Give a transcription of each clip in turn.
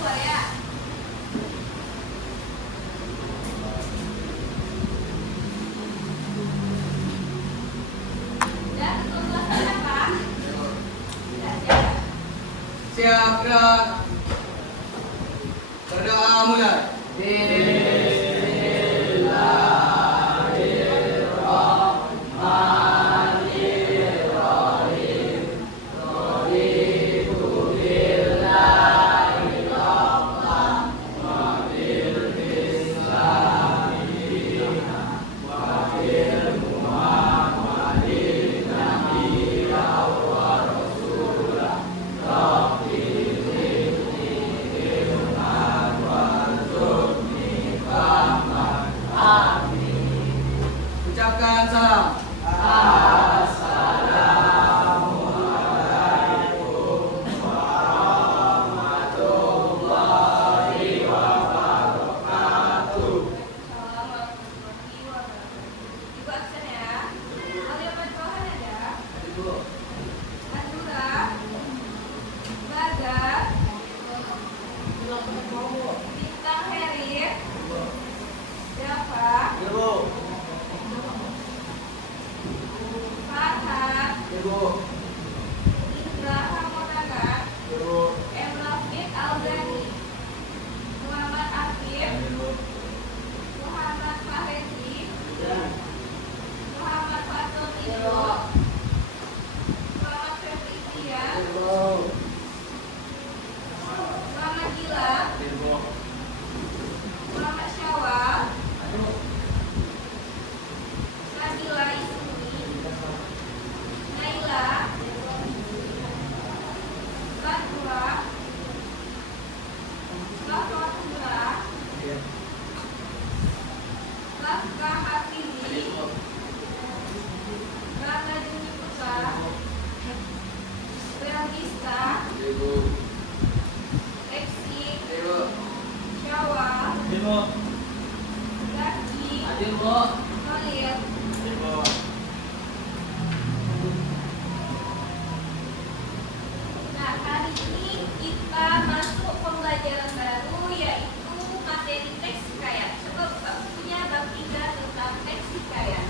keluar ya. Udah, ketua kelas siapa? Udah, siapa? Siap, gerak. Berdoa mulai. Ucapkan salam. Ibu absen ya. Alia Pancohan ada. Madura. Bagas. Bintang Heri. Java. Farhan. Indra Hamonana. Emrafid Aldani. Muhammad Afif. Muhammad Fahreji. Muhammad Fatul Nidro. Muhammad Febridian. Muhammad Gilang. Muhammad Syawal. Nabila Ismi. Naila. Badua. Lafwatura. Lafka Hafili. Rangga Juni Putra. Belgista. Eksi. Syawal. Zaki. Khalil. Nah, hari ini kita masuk pembelajaran baru yaitu materi teks hikayat. Coba buka bukunya bab 3 tentang teks hikayat.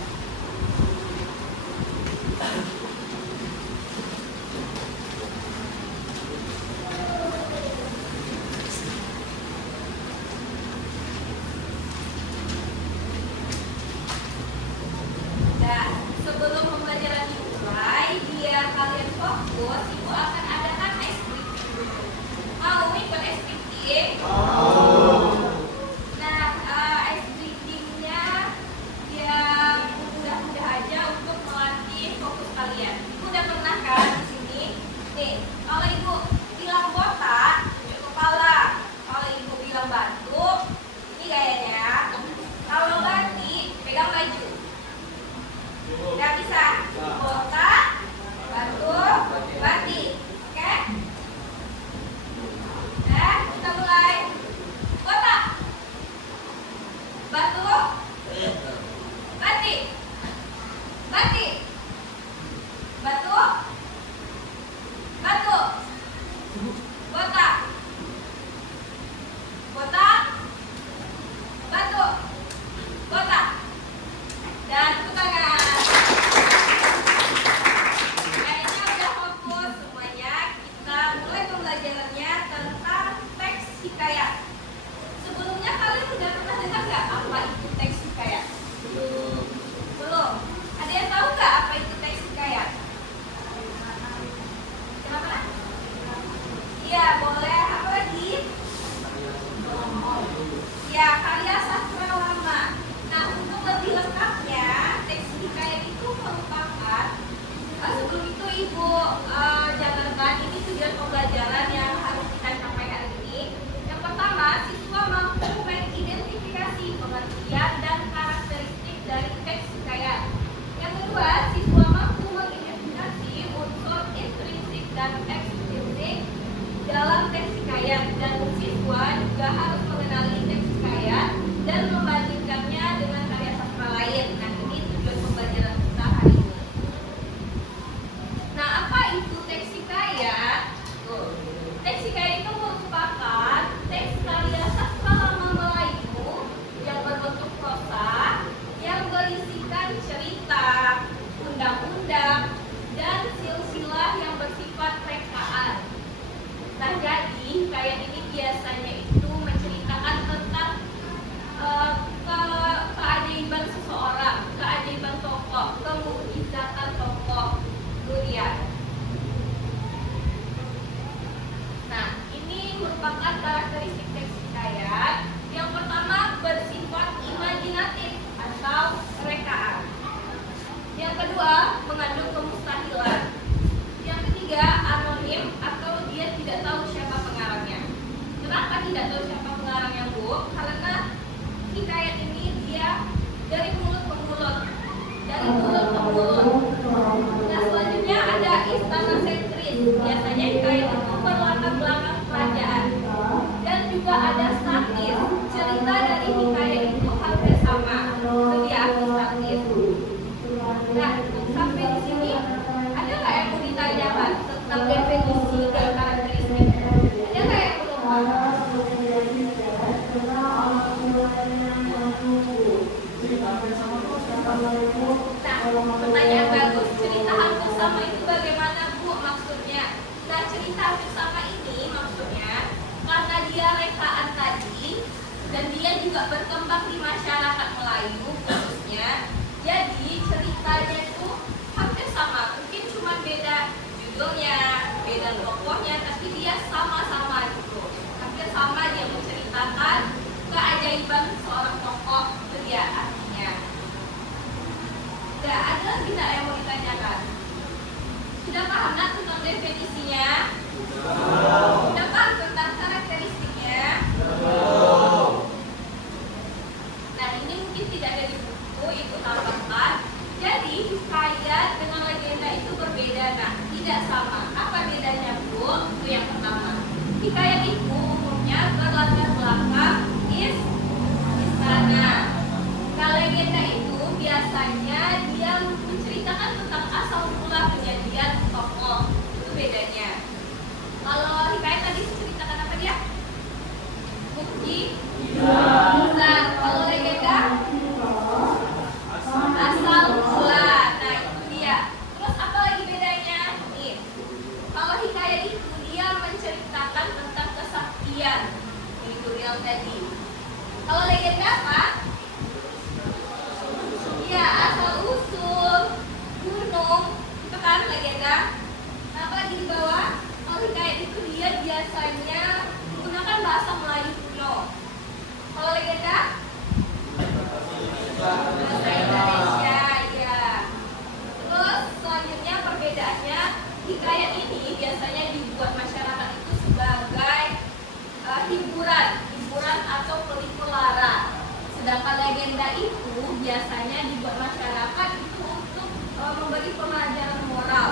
Nah, sebelum pembelajaran dimulai, biar kalian fokus, ibu akan adakan SPT dulu. Mau ikut SPT? Nah, SPT-nya yang mudah-mudah aja untuk melatih fokus kalian. Ibu udah pernah kan di sini? Nih, kalau ibu bilang botak, tunjuk kepala. Kalau ibu bilang batu, ini gayanya. Kalau bati, pegang baju. Udah bisa? Botak, batu, bati. Oke? Kita mulai. Botak, batu, bati, bati, batu, batu, botak, botak, batu, botak. Dan tepuk tangan. Kayaknya udah fokus semuanya. Kita mulai pembelajarannya tentang teks hikayat. Sebelumnya kalian udah pernah dengar nggak apa itu teks hikayat? Belum. Ada yang tahu nggak apa itu teks hikayat? Kenapa? Iya, boleh. Apa lagi? Ya, karya sastra lama. Nah, untuk lebih lengkapnya, teks hikayat itu merupakan sebelum itu ibu jabarkan ini tujuan pembelajaran yang harus kita capai hari ini. Yang pertama, siswa mampu mengidentifikasi pengertian dan karakteristik dari teks hikayat. Yang kedua, siswa mampu mengidentifikasi unsur intrinsik dan ekstrinsik dalam teks hikayat, dan siswa juga harus mengenali teks hikayat dan membandingkannya dengan karya sastra lain. Nah, ini tujuan pembelajaran kita hari ini. Nah, apa itu teks hikayat? Teks hikayat itu merupakan karakteristik teks hikayat. Yang pertama bersifat imajinatif atau rekaan. Yang kedua mengandung kemustahilan. Yang ketiga anonim atau dia tidak tahu siapa pengarangnya. Kenapa tidak tahu siapa pengarangnya, Bu? Karena hikayat ini dia dari mulut ke mulut. Dari mulut ke mulut. Nah, selanjutnya ada istana sentris. Biasanya hikayat itu berlatar belakang kerajaan. Dan juga ada statis. Cerita dari hikayat itu hampir sama. Itu dia statis. Nah, sampai di sini ada nggak yang mau ditanyakan tentang definisi dan karakteristik? Ada nggak yang belum paham? Nah, pertanyaan bagus. Cerita hampir sama itu bagaimana, Bu, maksudnya? Nah, cerita hampir sama ini maksudnya karena dia rekaan tadi dan dia juga berkembang di masyarakat Melayu khususnya. Jadi ceritanya itu hampir sama, mungkin cuma beda judulnya, beda tokohnya, tapi dia sama-sama gitu. Hampir sama dia menceritakan keajaiban seorang tokoh, itu dia artinya. Ada lagi nggak yang mau ditanyakan? Sudah paham nggak tentang definisinya? Sudah paham tentang karakteristiknya? Nah, ini mungkin tidak ada di buku, itu tambahkan. Jadi hikayat dengan legenda itu berbeda, nah tidak sama. Apa bedanya, Bu? Itu yang pertama. Hikayat itu umumnya berlatar belakang istana. Kalau legenda itu biasanya dia menceritakan tentang asal mula kejadian tokoh. Itu bedanya. Kalau hikayat tadi menceritakan apa dia? Bukti. Nah, kalau legenda asal mula. Nah, itu dia. Terus apa lagi bedanya? Nih. Kalau hikayat itu dia menceritakan tentang kesaktian. Itu yang tadi. Kalau legenda apa? Ya, asal usul gunung. Itu kan legenda. Apa di bawah? Kalau hikayat itu dia biasanya menggunakan bahasa Melayu kuno. Kalau legenda bahasa Indonesia, ya. Terus selanjutnya perbedaannya, hikayat ini biasanya dibuat masyarakat itu sebagai hiburan atau pelipur-lara. Sedangkan legenda itu biasanya dibuat masyarakat itu untuk memberi pelajaran moral.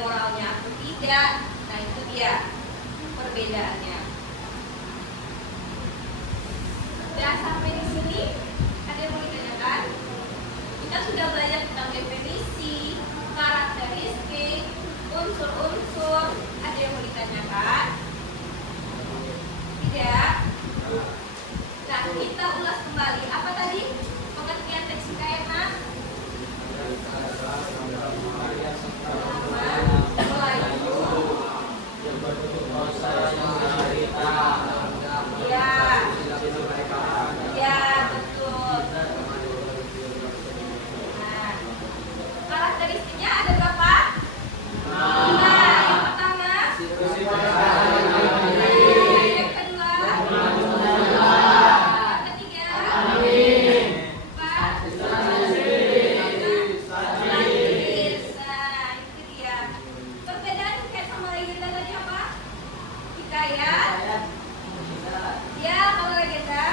moralnya atau tidak. Nah itu dia perbedaannya. Udah sampai di sini, ada yang mau ditanyakan? Kita sudah belajar tentang definisi, karakteristik, unsur-unsur. Ada yang mau ditanyakan? Tidak? Nah, kita ulas kembali. Apa tadi pengertian teks hikayatna? Ya, ya betul. Nah, karakteristiknya ada berapa? Nah, yang pertama. Yang kedua. Yang ketiga. Empat. Logis. Nah, itu dia. Perbedaan hikayat sama legenda tadi apa? Hikayat. Ya, kalau legenda.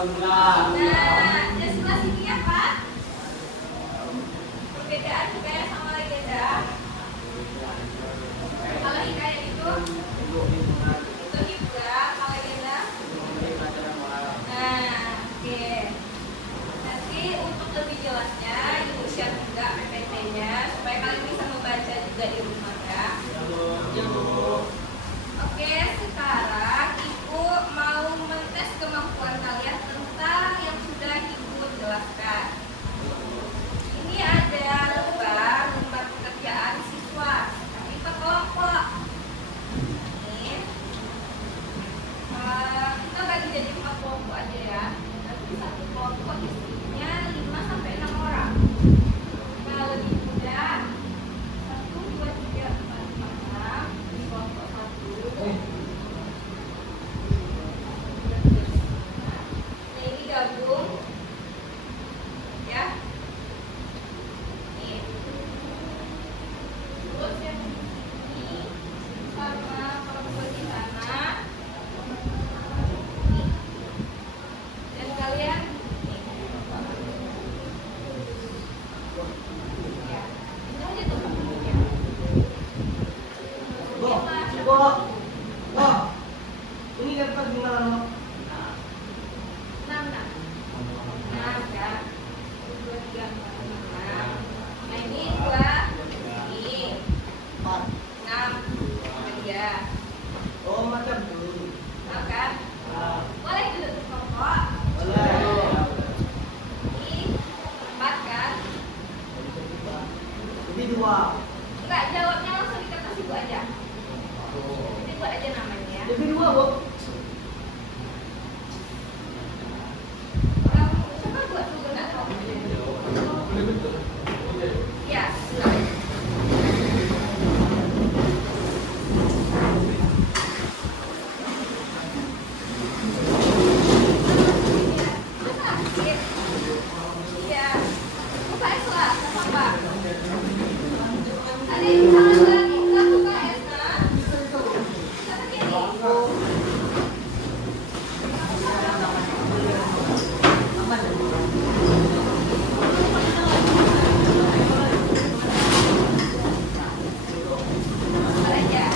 Nah, jelas ini apa? Perbedaan hikayat sama legenda. Kalau hikayat itu hiburan, kalau legenda. Nah, oke. Nanti untuk lebih jelasnya, Ibu share juga PPT-nya supaya kalian bisa membaca juga di rumah ya. Oke, sekarang Ibu mau mentes kemampuan kalian tentang yang sudah Ibu jelaskan. Ini ada lembar pekerjaan siswa, tapi per kelompok. Ini kita bagi jadi 4 kelompok aja ya. Nanti satu kelompok isinya 5 sampai 6 orang. Nah, lebih mudah 1, 2, 3, 4, 5, 6 di kelompok 1. Nah, ini gabung ya. Nih. Terus yang ini sama kelompok di sana. Nih. Dan kalian nih. Ya. Itu aja tuh. Ya. Ini dapat gimana? 6 ya. 1, 2, 3, 4, 5. Nah ini 2. Ini 6. Ya. Oh, macam itu. Nah, kan? Boleh duduk di kelompok. Boleh. Ini 4 kan? Jadi 2. Enggak, jawabnya langsung di kertas Ibu aja. Nanti buat aja namanya ya. Jadi 2, Bu. Orang coba buat dulu enggak tahu. Iya, silakan. Iya. Buka es lah, enggak apa-apa. Ada yang salah lagi, enggak buka es nah. Seperti ini. Buka aja.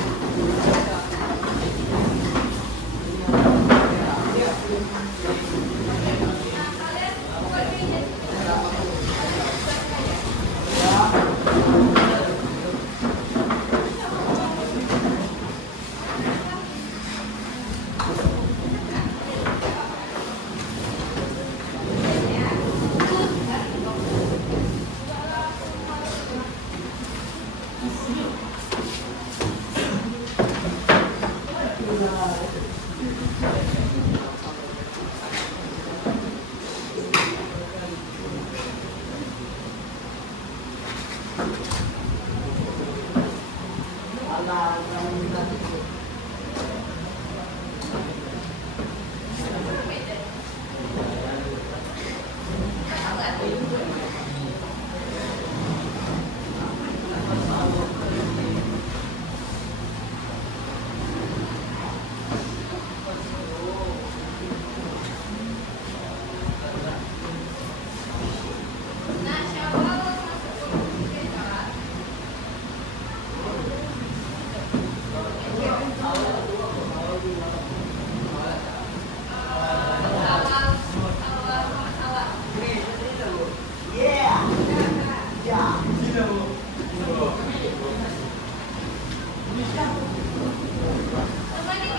Nah, kalian buka ini. Nah, Syawal masuk ke Coba nih,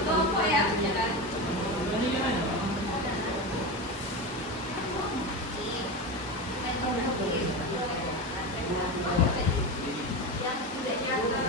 Kelompok ya, ya kan? Yang tidak nyata.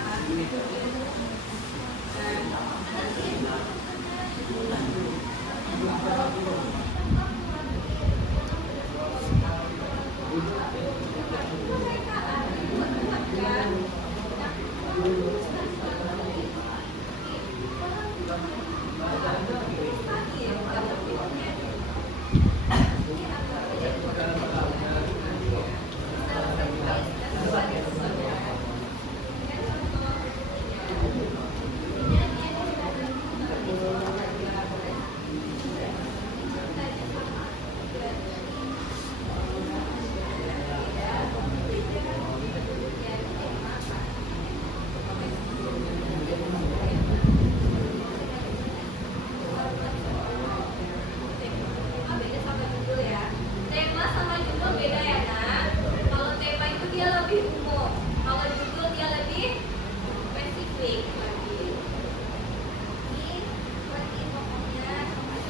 Beda sama judul ya. Tema sama judul beda ya nak. Kalau tema itu dia lebih umum, kalau judul dia lebih spesifik lagi. Ini seperti pokoknya kafe.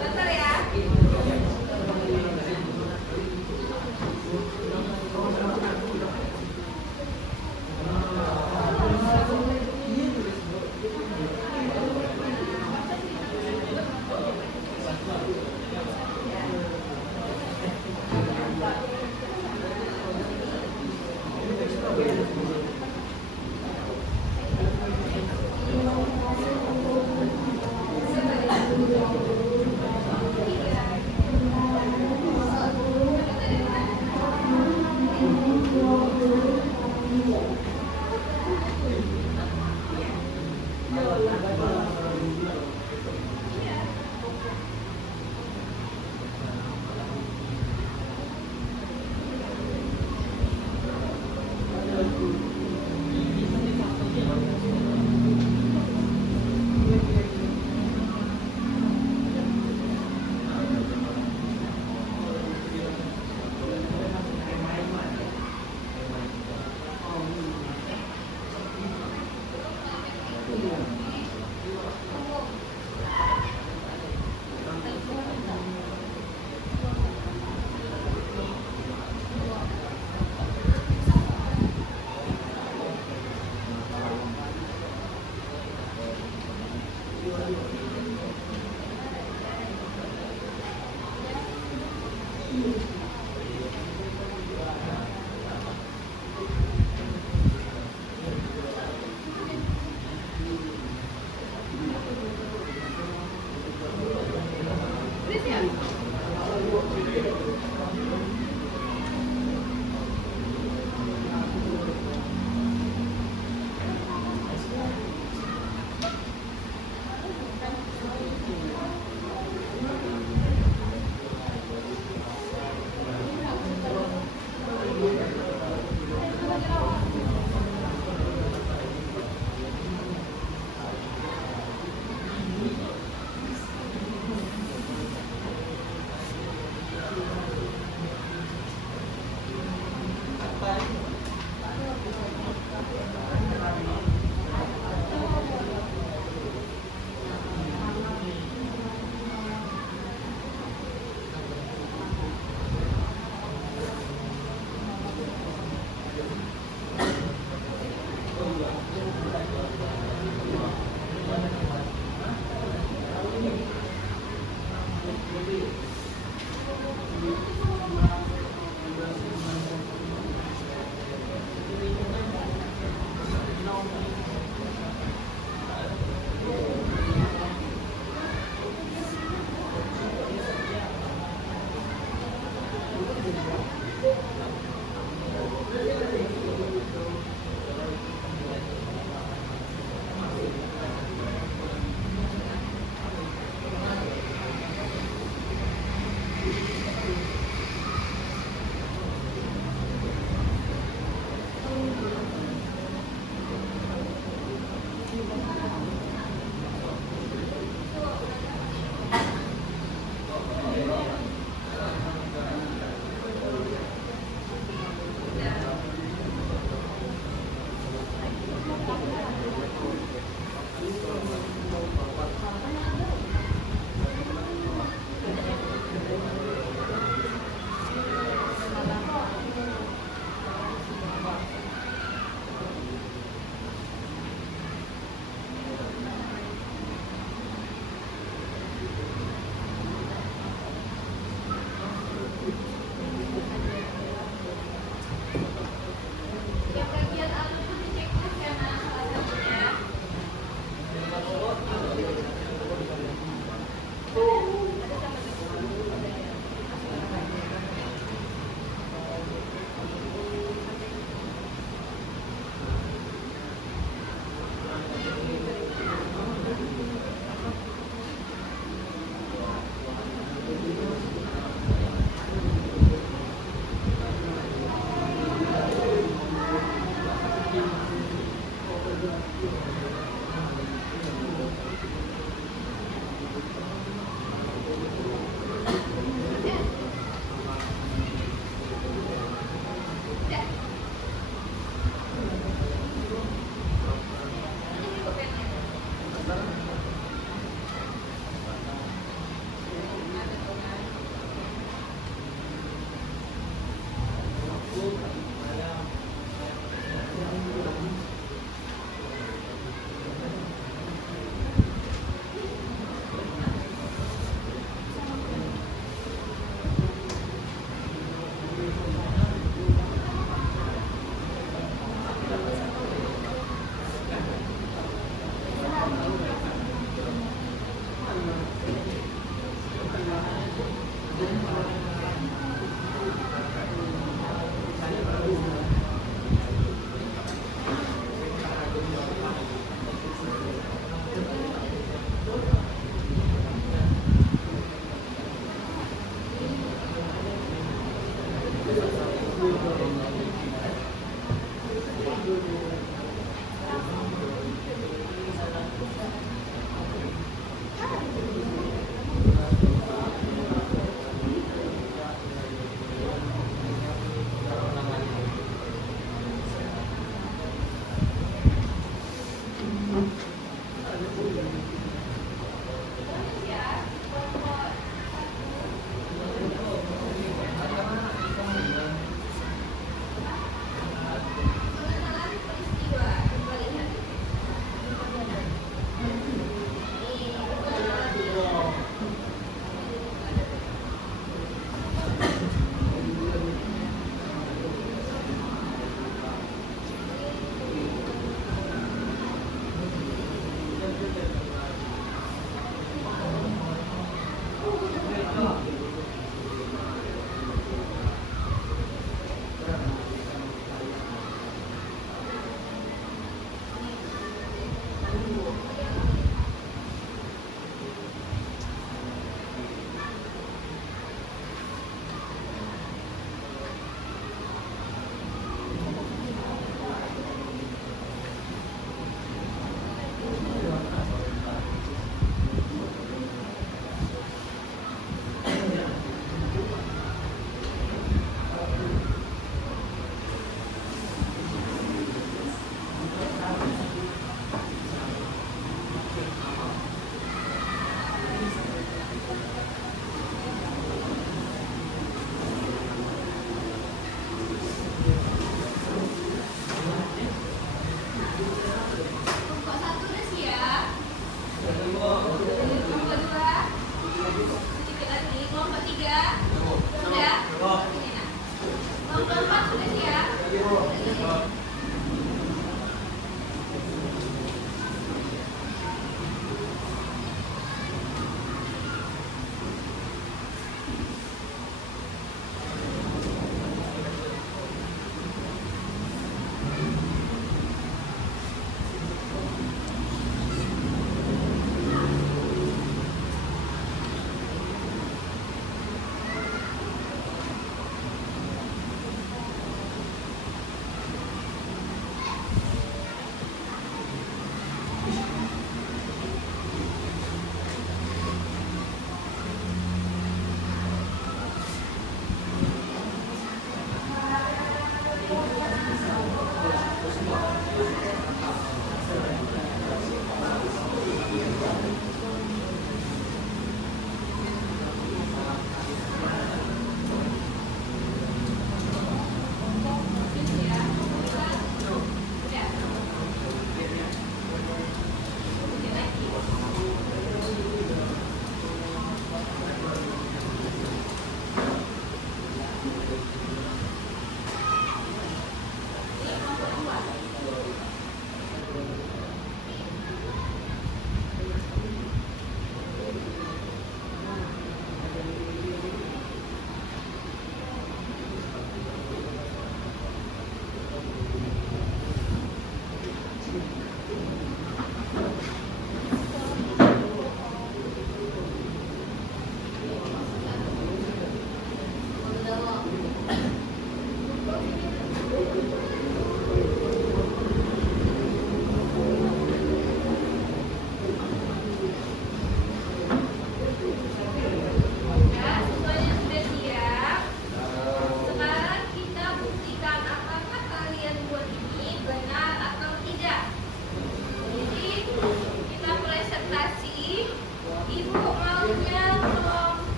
Bentar ya.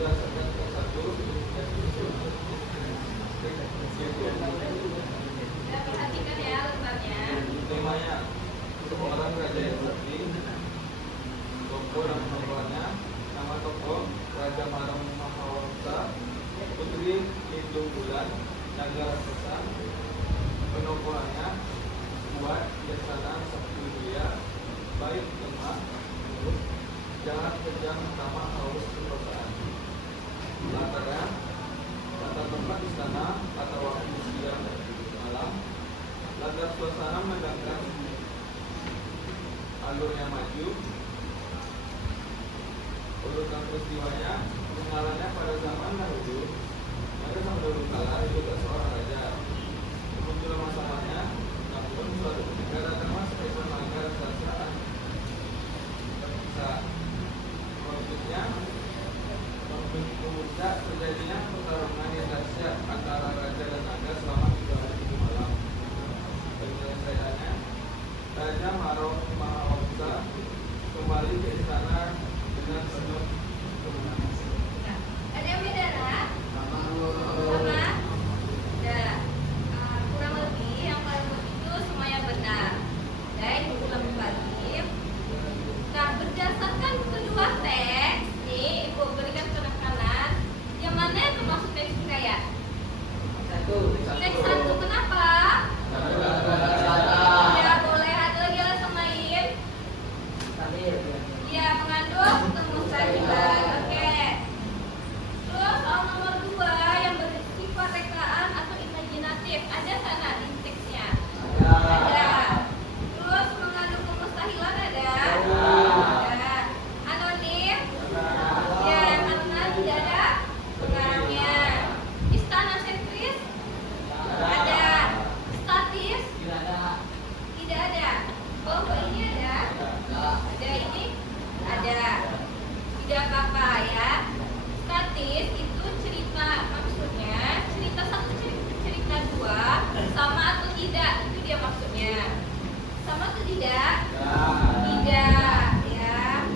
berdasarkan kelas 1 Ya, perhatikan ya lembarnya. temanya seorang raja yang sakti. Tokoh dan tokohnya, nama tokoh Raja Marang Mahawangsa, Putri Lindung Bulan, Naga Raksasa. Penokohannya kuat, bijaksana, sakti mulia, baik lemah, lurus, jahat, kejam, ramah, haus, kekuasaan. Latarnya, latar tempat istana atau waktu siang dan malam. Latar suasana menegangkan, alurnya maju. Urutan peristiwanya, pengenalannya pada zaman dahulu. Pada zaman dahulu kala itu seorang raja. Kemunculan masalahnya, namun suatu ketika datanglah seekor naga raksasa. Maksudnya, memuncak terjadinya pertarungan yang dahsyat antara raja dan naga selama 3 hari 3 malam. Penyelesaiannya, Raja Marong Mahawangsa kembali ke istana dengan penuh kemenangan. Nah, ada yang beda nak? Sama. Sama? Ada. Kurang lebih yang paling itu semuanya benar. Dan ulang kembali. Nah, berdasarkan kedua teks, nih Ibu berikan penekanan. Yang mana yang termasuk teks hikayat? Teks 1 kenapa? Ya boleh, ada lagi alasan lain. Ya mengandung kemustahilan. Oke. Terus soal nomor 2 yang bersifat rekaan atau imajinatif, ada sana di teksnya? Ada. Terus mengandung kemustahilan ada? Ada. Anonim? Ya, karena tidak ada pengarangnya. Istana sentris? Ada. Statis? Tidak ada. Kelompok ini ada? Ada ini? Ada. Tidak apa-apa ya. Statis itu cerita, maksudnya cerita 1, cerita 2 sama atau tidak, itu dia maksudnya. Sama atau tidak? Tidak ya.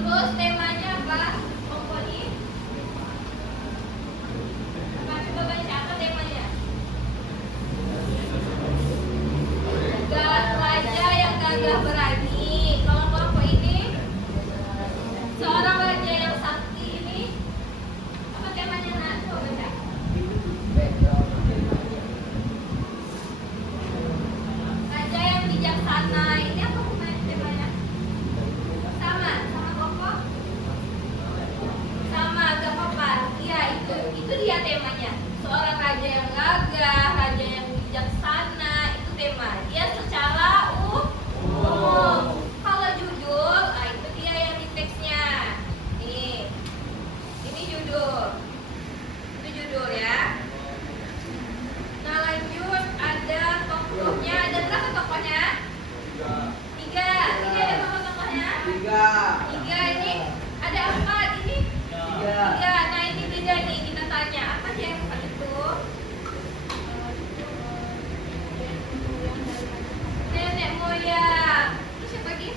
Terus temanya apa? Kelompok ini? Nah, coba baca apa temanya? Raja yang gagah berani. Kalau kelompok ini seorang raja yang sakti ini apa temanya nak? Coba baca. Raja yang bijaksana ini apa temanya? Sama kelompok? Sama, gak apa-apa. Iya itu dia temanya. Seorang raja yang gagah, raja yang bijaksana, itu tema. Dia secara umum. Kalau judul, itu dia yang di teksnya. Ini judul. Itu judul ya. Nah lanjut, ada tokohnya. Ada berapa tokohnya? 3. Ini ada berapa tokohnya? 3 ini. Ada apa ini? 3. Nah ini beda nih, kita tanya. Apa sih yang empat itu? Nenek moyang. Terus yang lagi?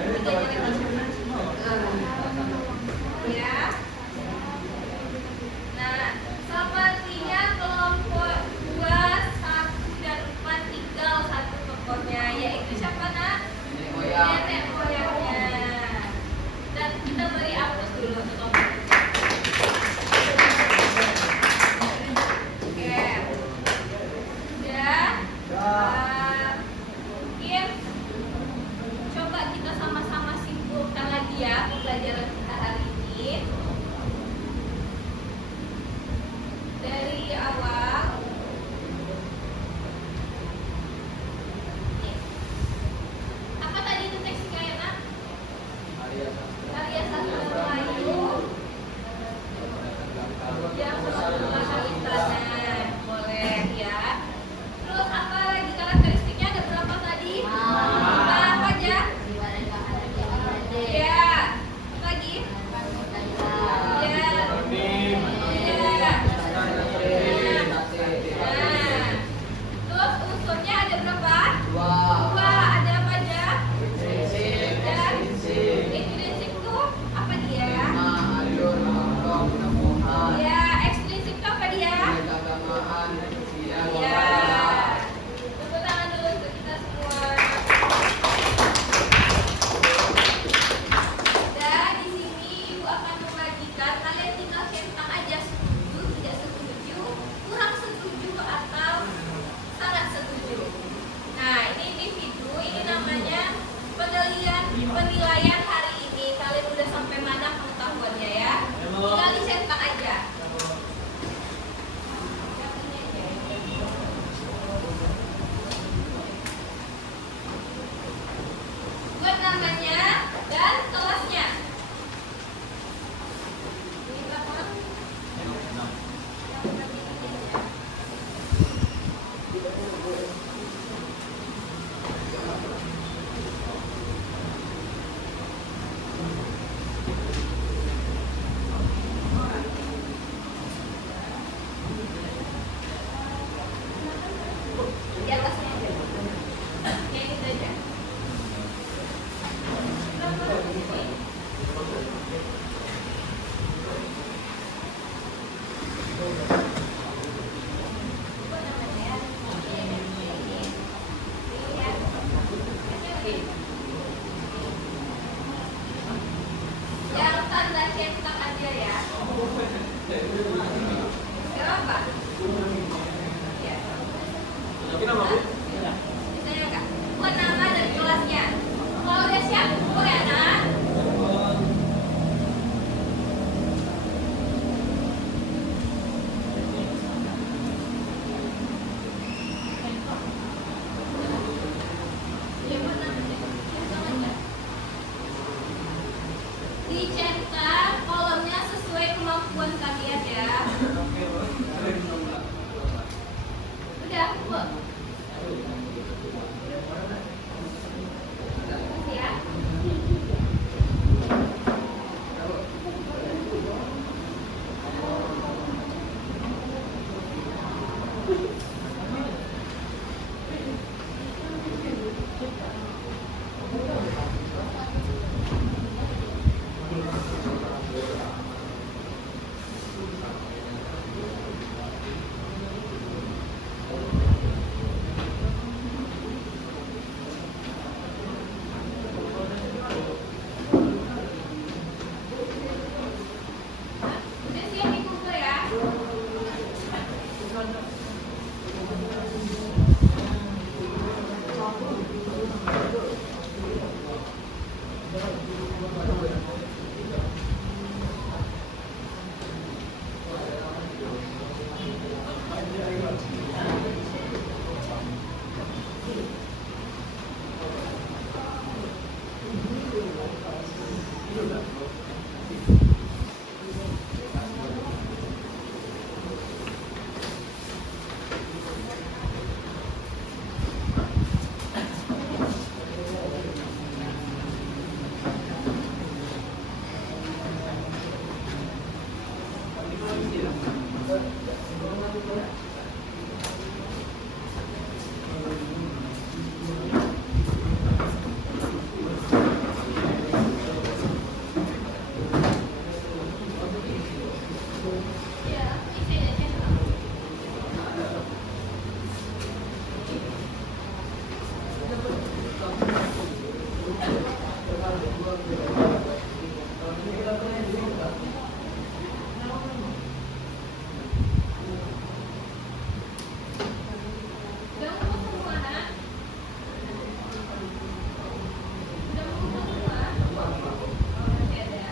Ketiganya lagi. Ya. Nah, sepertinya kelompok 2, 1 dan 4 tinggal 1 tokohnya, yaitu siapa nak? Nenek moyangnya. Dan kita beri aplaus dulu untuk kelompok. Oke. Udah. Mungkin coba kita sama-sama simpulkan lagi ya pembelajaran kita hari ini. Dari awal. Nih. Apa tadi itu teks hikayat nak? Karya sastra Melayu yang menggunakan istana. Boleh ya. Terus apa lagi karakteristiknya, ada berapa tadi? 5. Apa aja? Ya. Apa lagi? penilaian hari ini. Kalian udah sampai mana pengetahuannya ya? Tinggal dicetak aja. Buat namanya dan kelasnya. Ini berapa? Di atasnya aja. Yang itu aja. Buat namanya. Ini. Ya. Yang tanda cetak aja ya. Gak apa? Ya. Bisa ya kak? Buat nama dan kelasnya. Kalau udah siap, boleh anak. Ya buat namanya. Cetak aja. Dicetak kolomnya sesuai kemampuan kalian ya. Udah, Bu. Ya. Udah siap dikumpul ya. Ya, isi aja. Udah ngumpul semua, Nak? Udah ngumpul semua? Oh, masih ada.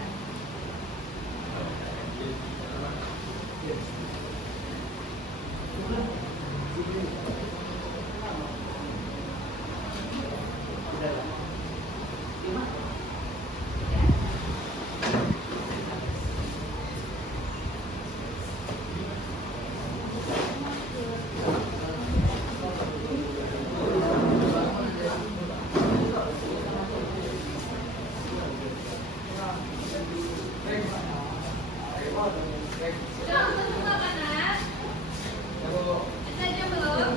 Udah ngumpul semua kan, Nak? Itu aja belum?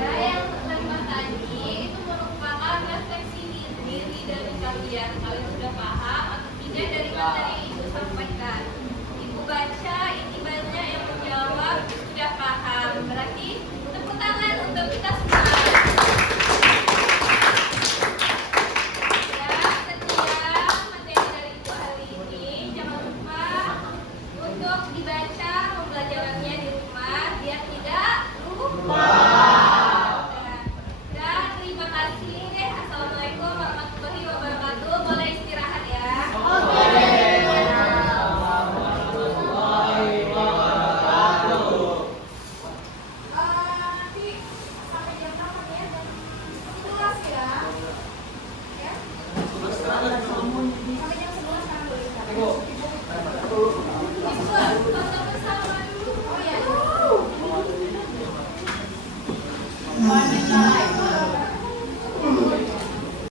Ya, yang lima tadi itu merupakan refleksi diri dari kalian. Kalian sudah paham atau tidak dari materi yang Ibu sampaikan? Ibu baca, ini banyak yang menjawab sudah paham. Berarti tepuk tangan untuk kita semua. Sampai jam 11 sekarang boleh istirahat. Tunggu.